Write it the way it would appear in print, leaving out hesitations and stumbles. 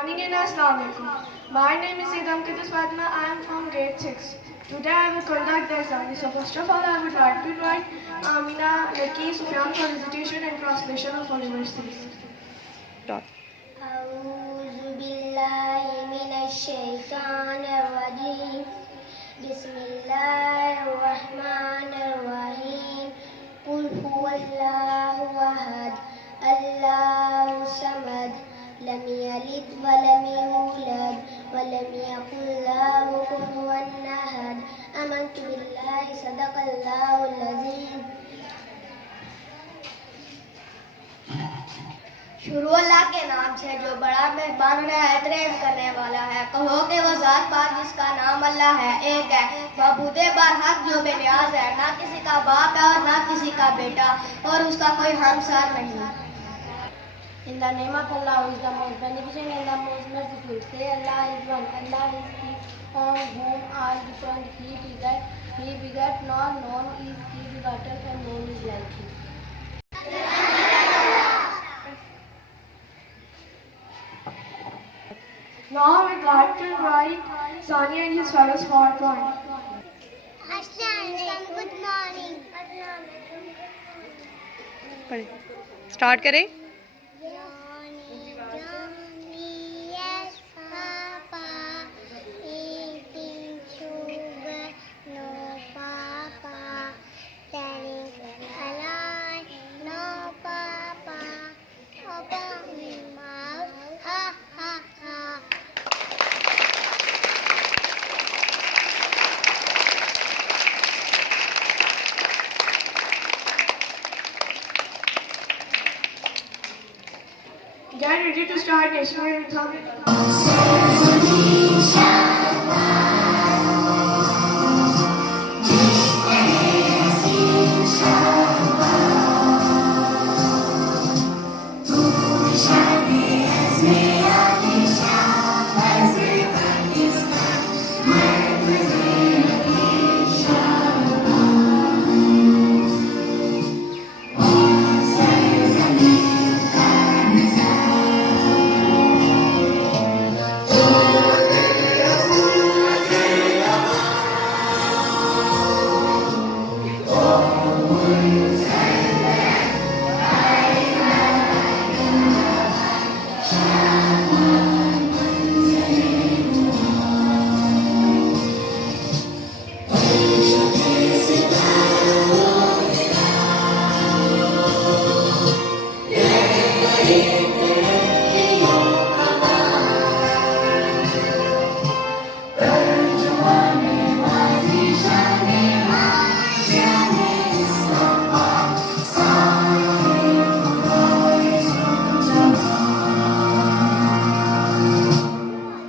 Morning and Assalamu alaikum. My name is Idam Kitus Fatma. I am from grade 6. Today I will conduct the exam. So first of all I would like to invite Amina Laki Sufyan for recitation and translation of all verses. أعوذ بالله من الشيطان الرجيم بسم الله الرحمن الرحيم قل هو الله أحد الله الصمد لم يلد ولم يولد ولم يكن له كفوا أحد آمنت بالله صدق الله العظيم. शुरू अल्लाह के नाम से जो बड़ा मेहरबान रहमत करने वाला है। कहो कि वो ज़ात पाक जिसका नाम अल्लाह है, एक है, मबूदे बरहक जो बेनियाज है, ना किसी का बाप है और ना किसी का बेटा और उसका कोई हमसार नहीं। In the name of Allah who is the most beneficent and the most merciful. Say Allah is one. Allah is He on whom all depend. He begat, nor known is He begotten, and known is like He. Now I would like to invite Sani and his fellows for a point. Assalamualaikum. Good morning. Start करें. Yes, Papa. Eating sugar, no Papa. Telling a lie, no Papa. Open mouth, ha ha ha. Get ready to start national anthem.